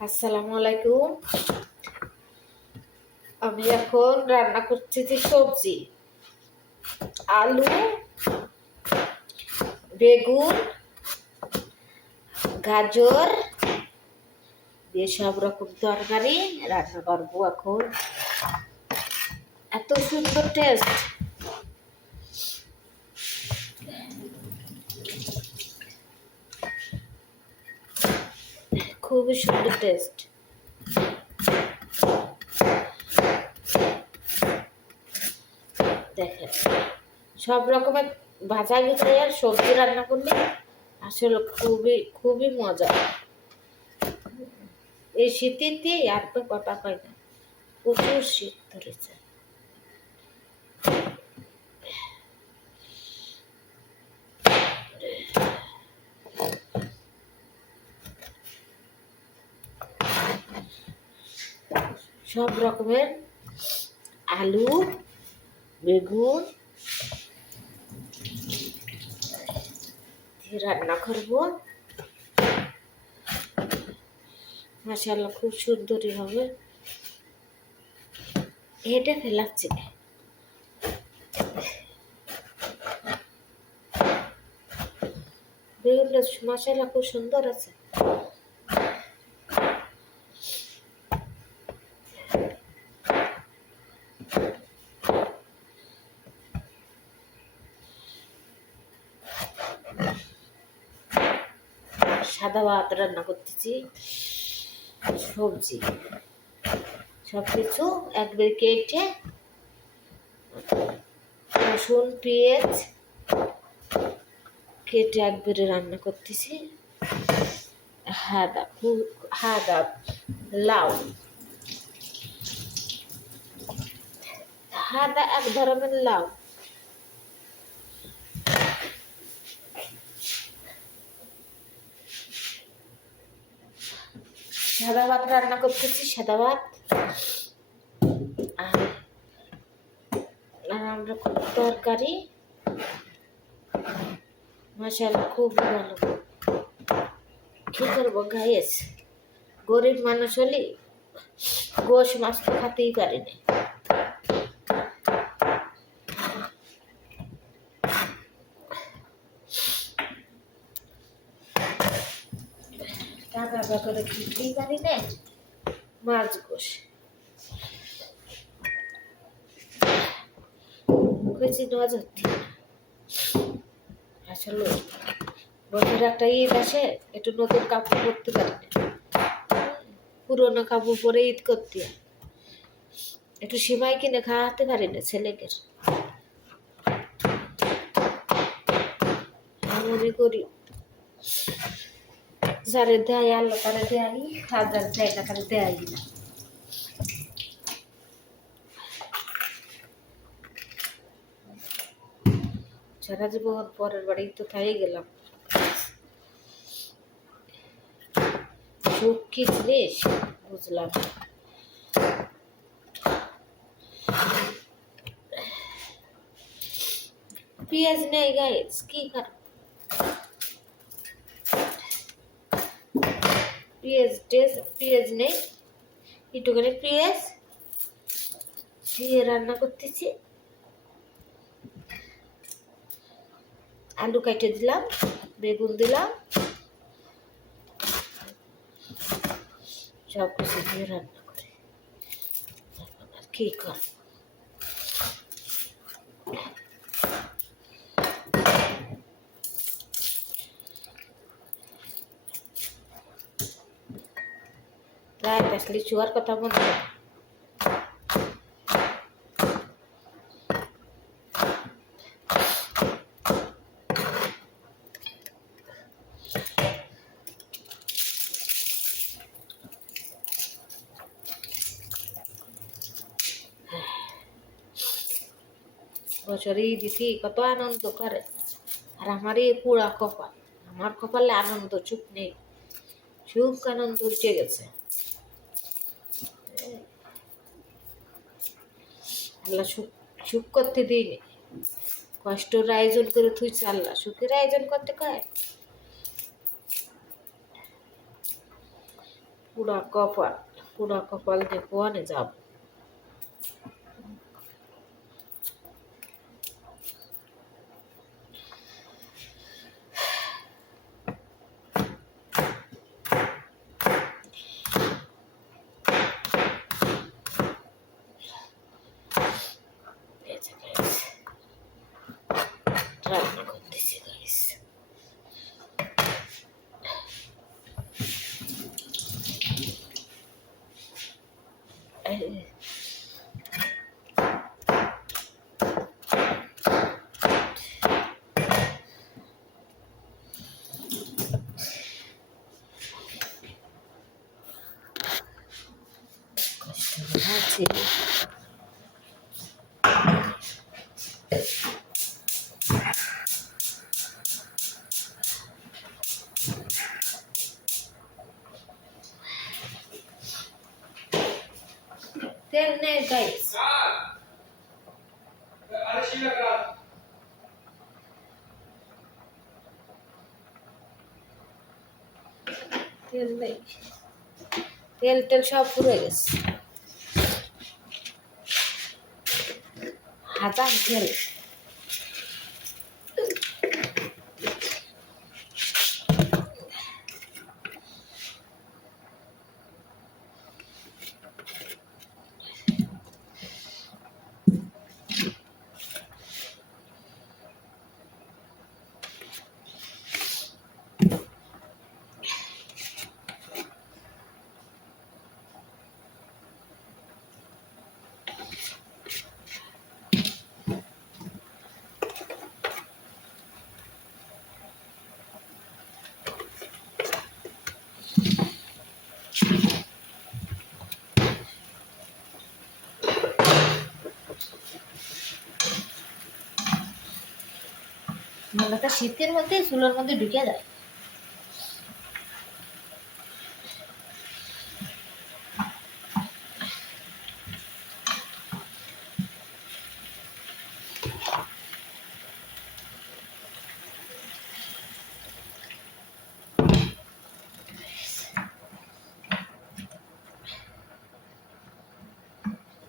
আসসালামু আলাইকুম। আমি এখন রান্না করছি যে সবজি, আলু, বেগুন, গাজর দিয়ে সব রকম তরকারি রান্না করবো এখন। এত সুন্দর টেস্ট, খুবই সুন্দর টেস্ট। দেখেন, সব রকমের ভাজা গেছে আর সবজি রান্না করলে আসলে খুবই খুবই মজা। এই শীতেতে আর তো কথা পাই না, প্রচুর শীত ধরেছে। সব রকমের আলু, বেগুন দিয়ে রান্না করবো। মাশাআল্লাহ, খুব সুন্দরই হবে। এটা ফেলাচ্ছি না, বেগুনটা মাশাআল্লাহ খুব সুন্দর আছে। সাদা ভাত রান্না করতেছি, সবজি সবকিছু একবার কেটে রসুন পেঁয়াজ কেটে একবারে রান্না করতেছি। হাদা লাউ, হাদা এক ধরনের লাউ। সাদা ভাত রান্না করতেছি, সাদা ভাত। আর নানান রকম তরকারি। মাশাআল্লাহ খুব ভালো। কি করবো গাইস, গরিব মানুষ হলে গোশ মাছ তো খাতেই পারি না। টাকা করে খেতেই পারি না মাছ গোশ। আসলে বছরে একটা ঈদ আসে, একটু নতুন কাপড় পরতে পারি না, পুরোনো কাপড় পরে ঈদ করতে হয়। একটু সেমাই কিনে খাওয়াতে পারি না ছেলেকে। মনে করি যারে দেয় আল্লাহ তারা দেয়, আর যারা দেয় না তারা দেয় না। সারা জীবন পরের বাড়ি তো খাই গেলাম। সুখ কি জিনিস বুঝলাম। পেঁয়াজ নেই গাইস, কি কর, পেঁয়াজ নেই, একটুখানি পেঁয়াজ দিয়ে রান্না করতেছি। আলু কাটে দিলাম, বেগুন দিলাম, সব কিছু দিয়ে রান্না করে আর কি কর। রাত আসলে চুয়ার কথা মনে হয়। বছরই দিছি কত আনন্দ করে, আর আমার এই পুরা কপাল, আমার কপালে আনন্দ চুপ নেই, সুখ আনন্দ উঠে গেছে। আল্লাহ সুখ সুখ করতে দিইনি, কষ্টের আয়োজন করে থুইছে আল্লাহ, সুখের আয়োজন করতে কয়। পুরা কপাল দিয়ে কোয়ানে যাব। রান্না করতেছি গাইস। আছে তেল নেই গাইস। তেল নেই, তেল সব পুড়ে গেছে। হাজার তেল। মনে শীতের মধ্যে চুলোর মধ্যে ঢুকে যায়।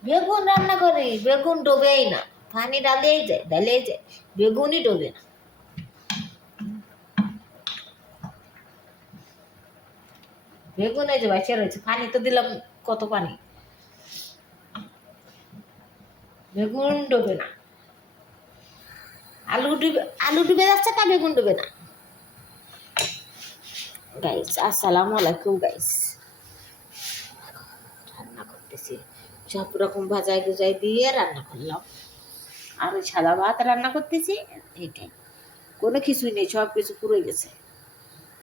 বেগুন রান্না করি, বেগুন ডোবেই না, পানি ডালেই যায়, বেগুনই ডোবে না। বেগুন এই যে বাঁচা রয়েছে, পানি তো দিলাম কত পানি, বেগুন ডোবে না। আলু ডুবে যাচ্ছে, তা বেগুন ডুবে না। গাইস আসসালামু আলাইকুম গাইস। রান্না করতেছি, সব রকম ভাজাই গুজাই দিয়ে রান্না করলাম। আর ওই সাদা ভাত রান্না করতেছি, এইটাই, কোনো কিছুই নেই, সব কিছু পুড়ে গেছে।